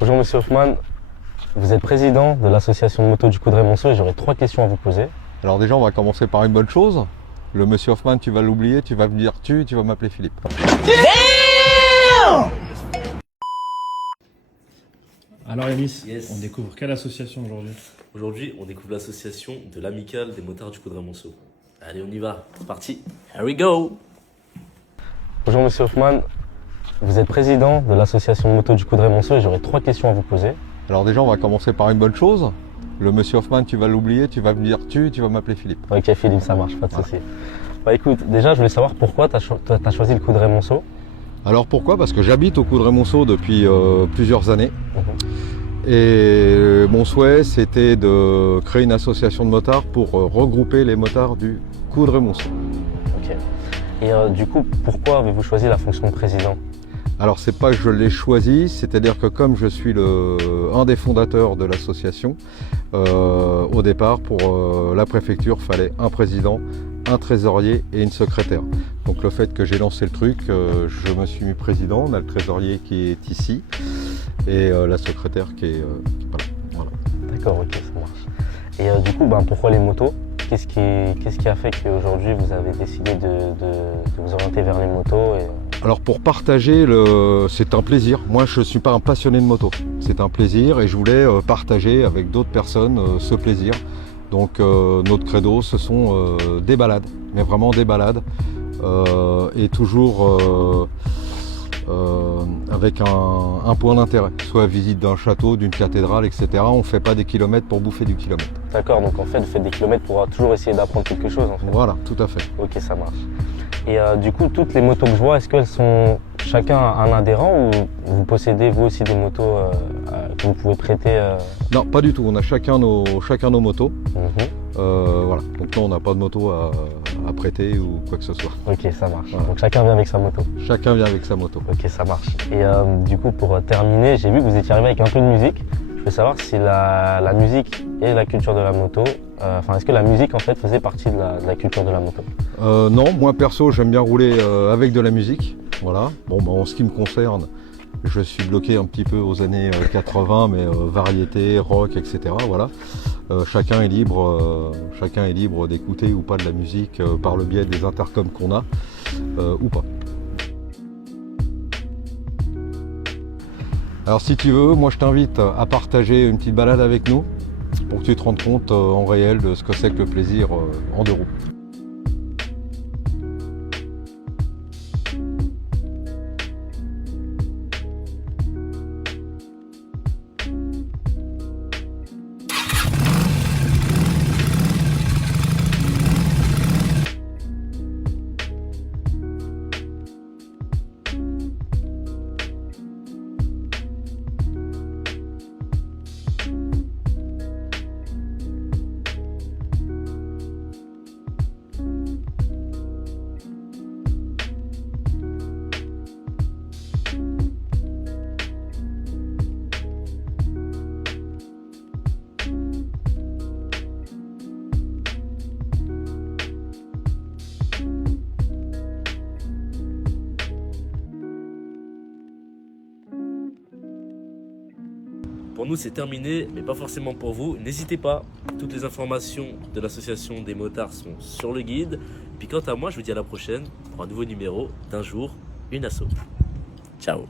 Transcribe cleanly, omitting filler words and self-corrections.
Bonjour Monsieur Hoffman, vous êtes président de l'association de moto du Coudray-Monceau et j'aurais 3 questions à vous poser. Alors déjà, on va commencer par une bonne chose. Le monsieur Hoffman, tu vas l'oublier, tu vas me dire tu vas m'appeler Philippe. Alors Yanis, Yes. on découvre quelle association aujourd'hui? Aujourd'hui, on découvre l'association de l'Amicale des motards du Coudray-Monceau. Allez, on y va, c'est parti. Here we go. Bonjour Monsieur Hoffman, vous êtes président de l'association de moto du Coudray-Monceau et j'aurais 3 questions à vous poser. Alors déjà, on va commencer par une bonne chose. Le monsieur Hoffman, tu vas l'oublier, tu vas me dire tu vas m'appeler Philippe. Ok Philippe, ça marche, pas de souci. Bah écoute, déjà je voulais savoir pourquoi tu as choisi le Coudray-Monceau. Alors pourquoi? Parce que j'habite au Coudray-Monceau depuis plusieurs années. Et mon souhait, c'était de créer une association de motards pour regrouper les motards du Coudray-Monceau. Ok. Et du coup, pourquoi avez-vous choisi la fonction de président? Alors c'est pas que je l'ai choisi, c'est-à-dire que comme je suis un des fondateurs de l'association, au départ pour la préfecture, il fallait un président, un trésorier et une secrétaire. Donc le fait que j'ai lancé le truc, je me suis mis président, on a le trésorier qui est ici et la secrétaire qui est voilà. D'accord, ok, ça marche. Et du coup, pourquoi les motos? Qu'est-ce qui a fait qu'aujourd'hui vous avez décidé de vous orienter vers les motos Alors pour partager, c'est un plaisir. Moi je ne suis pas un passionné de moto. C'est un plaisir et je voulais partager avec d'autres personnes ce plaisir. Donc notre credo, ce sont des balades, mais vraiment des balades. Et toujours avec un point d'intérêt, soit visite d'un château, d'une cathédrale, etc. On ne fait pas des kilomètres pour bouffer du kilomètre. D'accord, donc en fait vous faites des kilomètres pour toujours essayer d'apprendre quelque chose en fait. Voilà, tout à fait. Ok, ça marche. Et du coup, toutes les motos que je vois, est-ce qu'elles sont chacun un adhérent ou vous possédez vous aussi des motos que vous pouvez prêter Non, pas du tout. On a chacun nos motos. Mhm. Voilà. Donc non, on n'a pas de moto à prêter ou quoi que ce soit. Ok, ça marche. Voilà. Donc chacun vient avec sa moto. Chacun vient avec sa moto. Ok, ça marche. Et du coup, pour terminer, j'ai vu que vous étiez arrivé avec un peu de musique. Je veux savoir si la musique et la culture de la moto, est-ce que la musique en fait faisait partie de la culture de la moto? Non, moi perso, j'aime bien rouler avec de la musique. Voilà. Bon, en ce qui me concerne, je suis bloqué un petit peu aux années 80, mais variété, rock, etc. Voilà. Chacun est libre d'écouter ou pas de la musique par le biais des intercoms qu'on a ou pas. Alors si tu veux, moi je t'invite à partager une petite balade avec nous pour que tu te rendes compte en réel de ce que c'est que le plaisir en deux roues. Pour nous, c'est terminé, mais pas forcément pour vous. N'hésitez pas, toutes les informations de l'association des motards sont sur le guide. Puis quant à moi, je vous dis à la prochaine pour un nouveau numéro d'Un jour, une asso. Ciao.